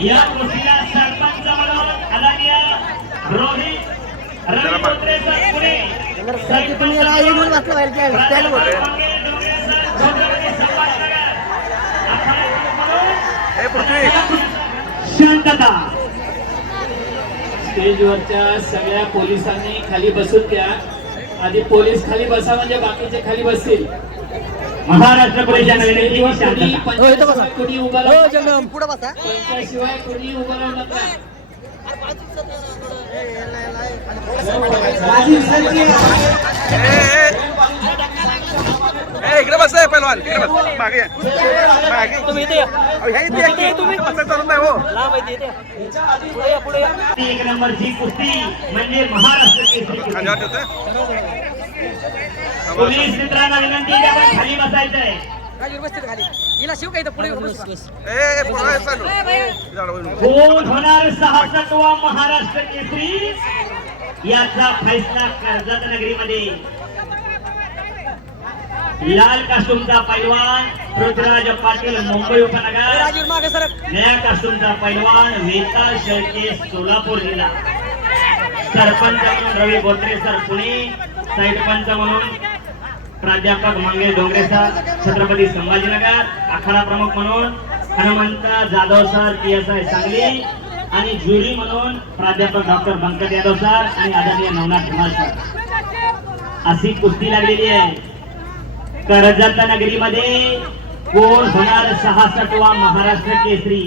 या गोष्टीला सरपंच म्हणून आदरणीय रोहित रवी बोत्रे सर पुणे शांतता. स्टेजवरच्या सगळ्या पोलिसांनी खाली बसून द्या आधी पोलीस खाली बसा म्हणजे बाकीचे खाली बसतील महाराष्ट्र ही कोणी शांतता पंचायतशिवाय कोणी उभा राहू पुढे बसा पंचायतशिवाय कोणी उभा राहू नका इकडे बस आहे पहिलवान इकडे बस मागे या. मागे तुम्ही इथे या. अहो, ह्या इथे या की. चालत नाही हो लांब आहे इथे या. पुढे या पुढे या एक नंबरची कुस्ती म्हणजे महाराष्ट्र केसरी. खाली. पोलीस मित्रांना विनंती आहे, आपण खाली हिला शिव काही पुढे बस ए, ए, पुढं आहे चालू. इथं अडवू नको. कोण होणार सहासष्टवा महाराष्ट्र केसरी याचा फैसला कर्जत नगरीमध्ये लाल कास्टूमचा पैलवान पृथ्वीराज पाटील मुंबई उपनगर. नया कास्टूमचा पैलवान वेताळ शेळके सोलापूर जिल्हा. सरपंच म्हणून रवी बोत्रे सर पुणे. साईड पंच म्हणून प्राध्यापक मंगेश डोंगरे सर. छत्रपती संभाजीनगर. आखाडा प्रमुख म्हणून Hanumant Jadhav sir P S I Sangli. आणि ज्युरी म्हणून प्राध्यापक डॉक्टर बंकट यादव सर आणि आदरणीय नवनाथ धुमाळ सर. अशी कुस्ती लागलेली आहे. कर्जत नगरीमध्ये कोण होणार सहासष्टवा महाराष्ट्र केसरी?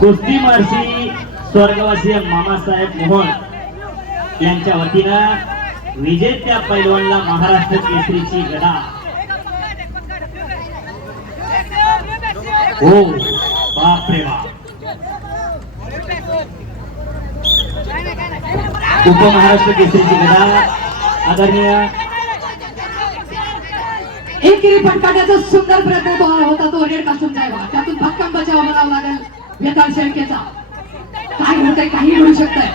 कुस्ती महर्षी स्वर्गवासी मामासाहेब मोहन यांच्या वतीनं विजेत्या पैलवानला महाराष्ट्र केसरीची गदा. हो बाप रे बाप. उपमहाराष्ट्र केसरीची गदा. आदरणीय एकेरी फटकाट्याचा सुंदर प्रयत्न तो होता तो रेड कासून जायवा त्यातून भक्कम बचाव म्हणावा लागेल. वेताळ शेळकेचा काय होतंय काही घडू शकतंय.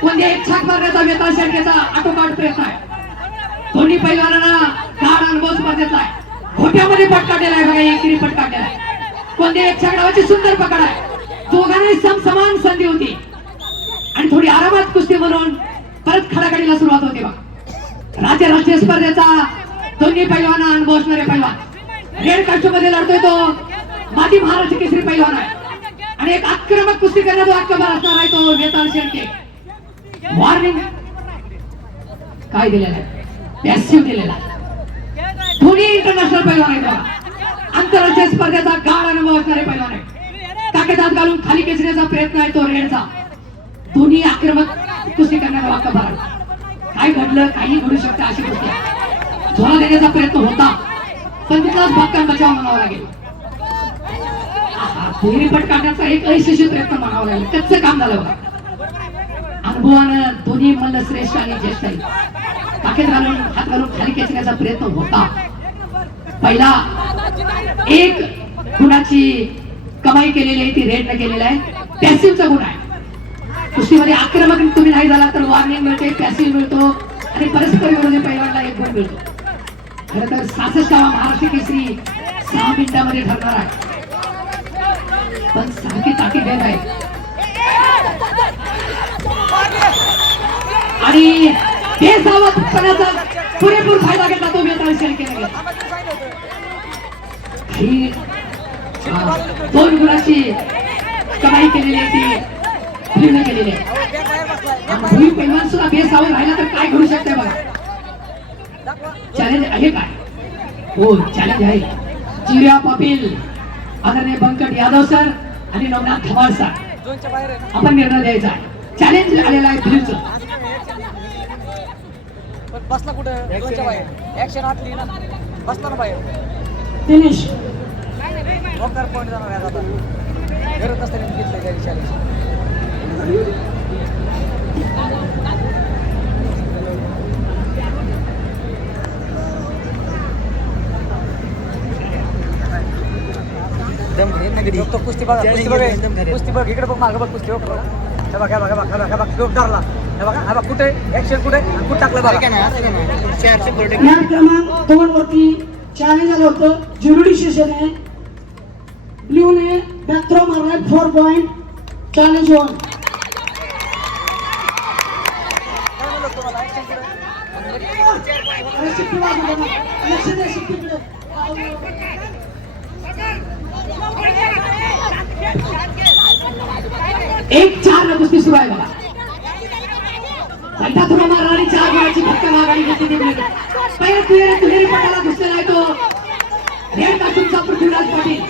कोणत्या एक छाक मारण्याचा वेताळ शेळकेचा आटोकाट प्रयत्न आहे. दोन्ही पैलवानांना गाड अनुभव स्पर्धेतला आहे. घोट्यामध्ये पटका आहे बघा एकेरी पटका दिलाय कोणत्या एक छाकडावाची सुंदर पकड आहे. दोघांनी समसमान संधी होती. थोडी आरामात कुस्ती म्हणून परत खडाखडीला सुरुवात होते बघा. राज्य राष्ट्रीय स्पर्धेचा दोन्ही पैलवाना अनुभव असणारे पैलवान. रेड काष्टमध्ये लढतोय तो माजी महाराष्ट्र केसरी पैलवान आहे. आणि एक आक्रमक कुस्ती करण्याचा वाक्यभार असणार आहे तो वेताळ शेळके. वॉर्निंग काय दिलेला आहे? पॅसिव्ह दिलेला आहे. इंटरनॅशनल पैलवान आहे बघा. आंतरराष्ट्रीय स्पर्धेचा गाढ अनुभव असणारे पैलवान आहे काकेदात घालून खाली खेचण्याचा प्रयत्न आहे तो रेडचा. दोन्ही आक्रमक कुस्ती करण्याचा वाक्यभार आहे काय घडलं काही घडू शकतं अशी गोष्टी झोला देण्याचा प्रयत्न होता पण तिथलाच भक्कम बचाव म्हणावा लागेल. फेरी काढण्याचा एक अयशस्वी प्रयत्न म्हणावा लागेल. कच्चं काम झालं बघा. अनुभवानं दोन्ही मल्ल श्रेष्ठ आणि ज्येष्ठ आहे पाकेत घालून हात घालून खाली खेचण्याचा प्रयत्न होता. पहिला एक गुणाची कमाई केलेली आहे ती रेडनं केलेला आहे. पॅसिव्हचा गुण आहे. कुस्तीमध्ये आक्रमक तुम्ही नाही झाला तर वॉर्निंग मिळते पॅसिव्ह मिळतो. आणि परस्पर विरोधी पैलवानला एक गुण मिळतो. खरं तर सासष्टावा महाराष्ट्र केसरी सहा मिनिटामध्ये ठरणार आहे. पण सारखी ताकी देत आहे. आणि बेसावधपणाचा पुरेपूर फायदा घेतला तो बेताळ शेळकेने घेतला ही अं, दोन गुणाची कमाई केलेली आहे फिल्म केलेली आहे. आणि भुई पैलवान सुद्धा बेसावध राहिला तर काय घडू शकते बघा. चॅलेंज आहे काय? हो चॅलेंज आहे. जिर्या पाटील आदरणीय बंकट यादव सर आणि नवनाथ धमाळ सर दोनच्या बाहेर आहे आपण निर्णय द्यायचा आहे. चॅलेंज आलेला आहे फिल्मचं पण बसला कुठं दोनच्या बाहेर ऍक्शन आतली ना बसला ना बाहेर दिनेश वॉकर पॉईंट जाणार आता घेतलं त्या चॅलेंज फक्त कुस्ती कुस्ती बघा कुस्ती बघ कुस्ती बघ इकडे बघ मागं बघ कुस्ती बघ बघा. हे बघ हे बघ हे बघ हे बघ हे बघ डोक धरला हे बघा हे बघ कुठे ऍक्शन कुठे आणि कुठं टाकलं बघा मॅच क्रमांक दोन वरती चॅलेंज आलं होतं जुरुडी सेशन आहे ब्ल्यूने बॅक थ्रो मारलाय फोर पॉईंट चॅलेंज वन काय म्हणलं तुम्हाला ऍक्शन एक चार न कुस्ती सुरू आहे बघा. पहिला थ्रो मारला आणि चार गुणाची फक्त आघाडी घेतली ती दुहेरी दुहेरी पटाला घुसलेला आहे तो. रेड कास्टूमचा पृथ्वीराज पाटील.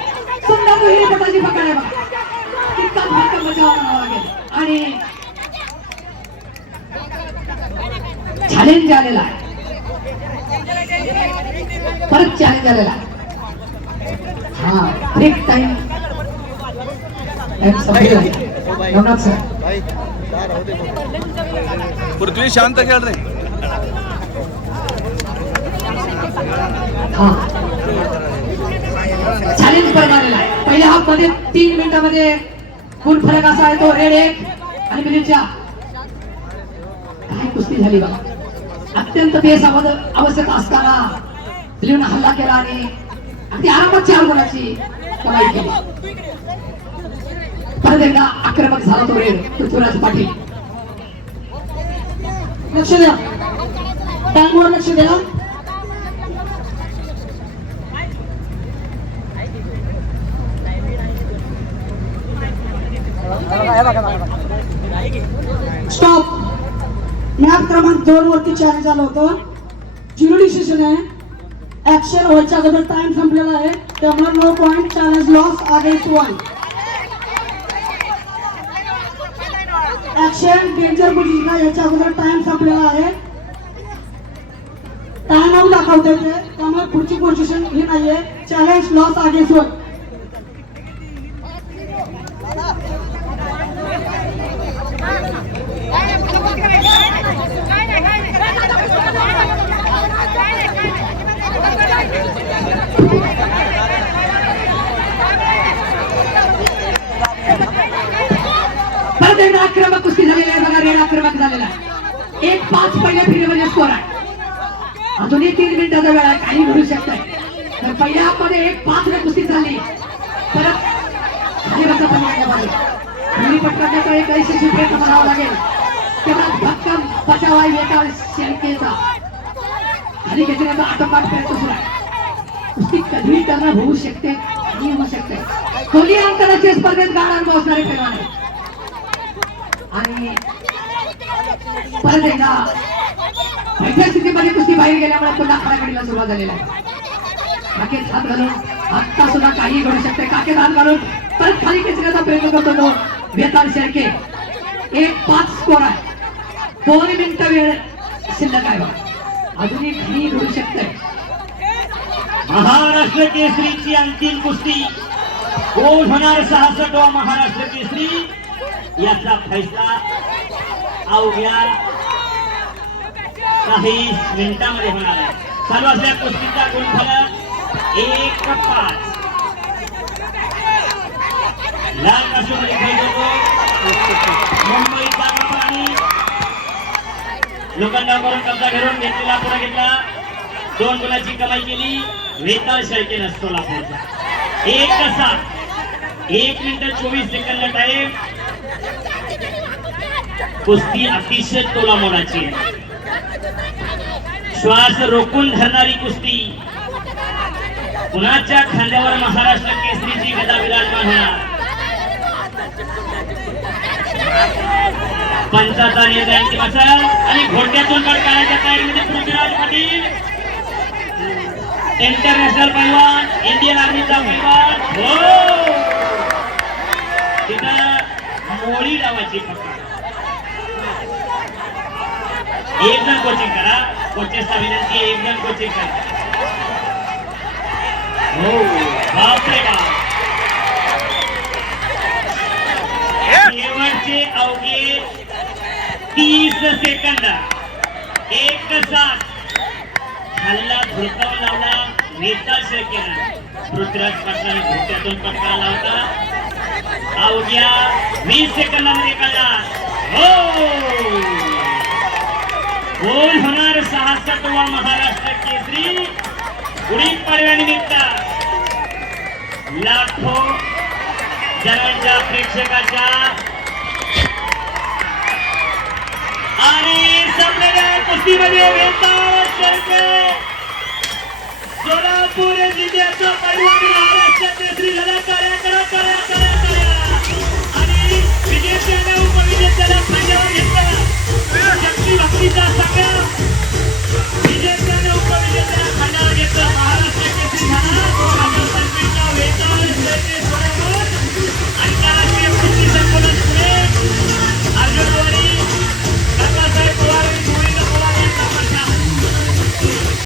सुंदर दुहेरी पटाची पकड आहे बघा. तितकाच फक्त बचाव लागेल आणि चॅलेंज आलेला आहे. परत चॅलेंज आलेला आहे हा ब्रेक टाइम पृथ्वी शांत खेळ रे. हा. चॅलेंज आहे. पहिल्या हाफमध्ये तीन मिनिटामध्ये गुण फरक असा आहे तो. रेड एक आणि मिनिटच्या काय कुस्ती झाली बघा. अत्यंत बेसावध अवस्थेत असताना दिलीपनं हल्ला केला आणि अगदी आरामात चार गुणाची कमाई केली. परत एकदा आक्रमक झाला तो रेड पृथ्वीराज पाटील. लक्ष द्या. टँकवर लक्ष द्या. स्टॉप. मॅप क्रमांक दोन वरती चॅलेंज झालं होतं. झिरो डिसिशन आहे. ऍक्शन व्हायच्या अगोदर टाइम संपलेला आहे. त्यामुळे no point challenge loss against one action danger position याच्या अगोदर टाइम संपलेला आहे. टाइम आऊट दाखवते त्यामुळे पुढची पोझिशन ही नाहीये. चॅलेंज लॉस अगेन्स्ट वन परत एकदा आक्रमक कुस्ती झालेला आहे बघा रेड आक्रमक झालेला आहे एक पाच पहिल्या फेरीमध्ये स्कोर आहे अजूनही तीन मिनिटाचा वेळ आहे काही घडू शकतंय तर पहिल्या मध्ये एक पाच ने कुस्ती झाली. परत खाली बसा पण यायला पाहिजे पटकाचा एक यशस्वी प्रयत्न करावा लागेल. तेव्हा भक्कम बचावा एका शेळकेचा. खाली घेतल्याचा आटोपाट प्रयत्न सुरू आहे कुस्ती कधीही त्यांना होऊ शकते आणि होऊ शकते. दोन्ही अंतराच्या स्पर्धेत गाड अनुभव असणारे पैलवान आणि परत एकदा स्थितीमध्ये कुस्ती बाहेर गेल्यामुळे पुन्हा खडाखडीला सुरुवात झालेला आहे. काकेत हात घालून आत्ता सुद्धा काही घडू शकते. काकेत हात घालून परत खाली खेचण्याचा प्रयत्न करतो. तो बेताल शेळके. एक पाच स्कोर आहे. दोन मिनिटं वेळ शिल्लक आहे अजूनही काही घडू शकते महाराष्ट्र केसरीची अंतिम कुस्ती. कोण होणार सहासष्ट महाराष्ट्र केसरी. याचा फैसला अवघ्या काही मिनिटांमध्ये होणार आहे. चालू असल्या कुस्तीचा गुणफलक एक पाच. लाल काशूमध्ये मुंबईचा आणि लोखंडावरून कब्जा घेऊन घेतलेला पुढे घेतला. दोन गुणाची कमाई केली. वेताळ नसतो सोलापूरचा एक कसा एक मिनिट चोवीस सेकंद टाईम कुस्ती अतिशय तोलामोलाची आहे. श्वास रोखून धरणारी कुस्ती. कुणाच्या खांद्यावर महाराष्ट्र केसरीची गदा विराजमान होणार? पंचाचा निर्णय अंतिम असेल आणि घोट्यातून पण काढण्याच्या तयारीमध्ये पृथ्वीराज पाटील. इंटरनॅशनल पैलवान इंडियन आर्मीचा पैलवान हो! तिथं मोळी नावाची पकड एक जण कोचिंग करा. कोचेसचा विनंती एक जण कोचिंग करा. हो बापरे बाप. शेवटचे अवघे तीस सेकंद. एक सात हल्ला धुडकावून लावला नेता केला. पृथ्वीराज पाटलाने धोक्यातून पटकावला होता अवघ्या वीस सेकंदामध्ये कळणार हो. कोण होणार सहासष्टवा महाराष्ट्र केसरी गुढी पाडव्यानिमित्त लाखो जणांच्या प्रेक्षकाच्या आणि संपलेल्या कुस्तीमध्ये सोलापूर जिल्ह्याचा पैलवान महाराष्ट्र केसरी लढा करा करा करा करा